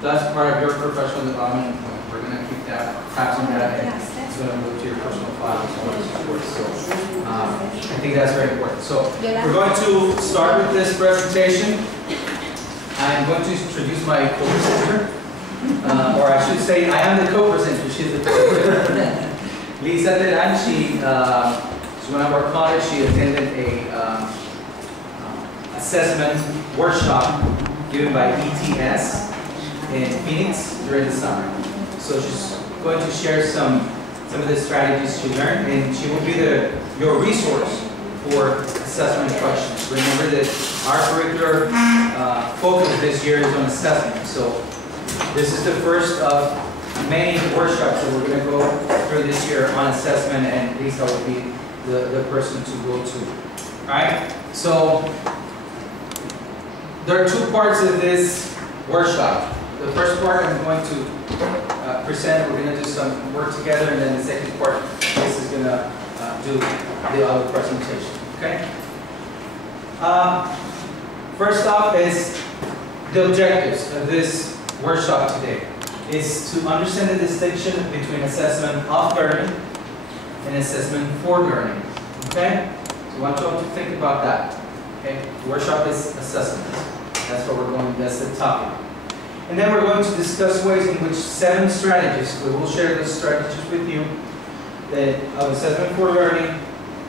That's part of your professional development. We're going to keep that, tabs on that, and it's going to move to your personal file and so on and so forth. So I think that's very important. So we're going to start with this presentation. I'm going to introduce my co-presenter, or I should say I am the co-presenter. She's the co-presenter. Lisa Teran, she's one of our colleagues. She attended a assessment workshop given by ETS in Phoenix during the summer. So she's going to share some of the strategies she learned, and she will be your resource for assessment questions. Remember that our curricular focus this year is on assessment. So this is the first of many workshops that we're going to go through this year on assessment, and Lisa will be the person to go to. All right? So there are two parts of this workshop. The first part I'm going to present, we're going to do some work together, and then the second part, this is going to do the other presentation. Okay? First off is the objectives of this workshop today. Is to understand the distinction between assessment of learning and assessment for learning. Okay? So I want you all to think about that. Okay? The workshop is assessment. That's what we're going, that's the topic. And then we're going to discuss ways in which 7 strategies, we will share those strategies with you, that of assessment for learning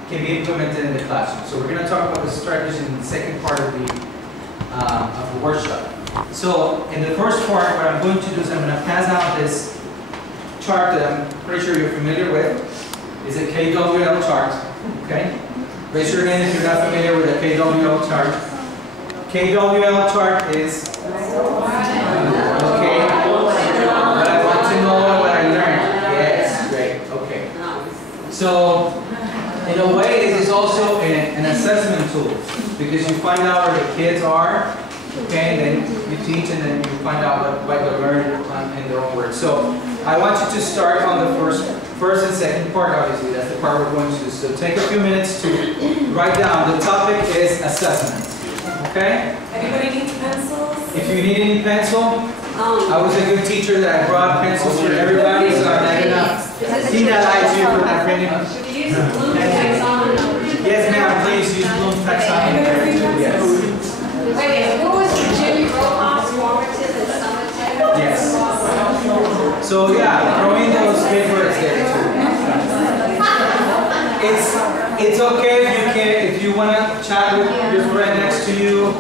can be implemented in the classroom. So we're going to talk about the strategies in the second part of the workshop. So in the first part, what I'm going to do is I'm going to pass out this chart that I'm pretty sure you're familiar with. It's a KWL chart. Okay? Raise your hand if you're not familiar with a KWL chart. KWL chart is okay. But I want to know what I learned. Yes, great. Okay. So in a way, this is also an assessment tool because you find out where the kids are. Okay, and then you teach, and then you find out what they learn in their own words. So I want you to start on the first and second part. Obviously, that's the part we're going to do. So take a few minutes to write down. The topic is assessment. Okay. Everybody needs pencils. If you need any pencil, I was a good teacher that I brought pencils for everybody, so I'm not gonna penalize you for not bringing them. Should we use blue taxonomy? Yes, ma'am. Please use blue taxonomy. Yes. Wait, who was Jimmy Rojas, formative and summative? Yes. So yeah, throw in those big words there too. It's okay if you want to chat with your friend next to you.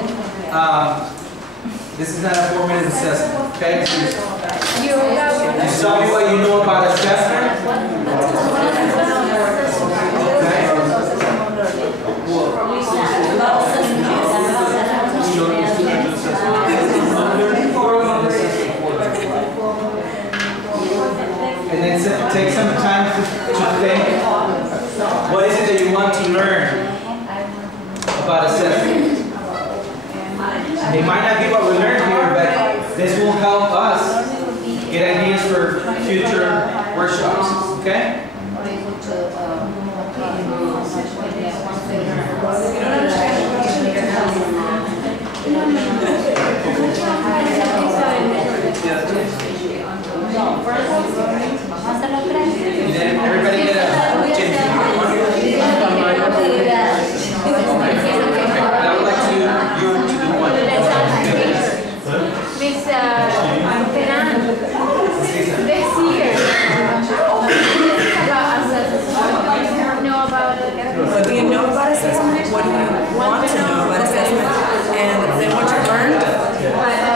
This is not a 4-minute assessment. Okay. You tell me what you know about assessment. And then take some time to think, what is it that you want to learn about assessment? It might not be what we learned here, but this will help us get ideas for future workshops. Okay? And then everybody get a chin. I would like you to do one. Miss Teran, this year, what do you know about assessment? What do you want to know about assessment? And then what you learned?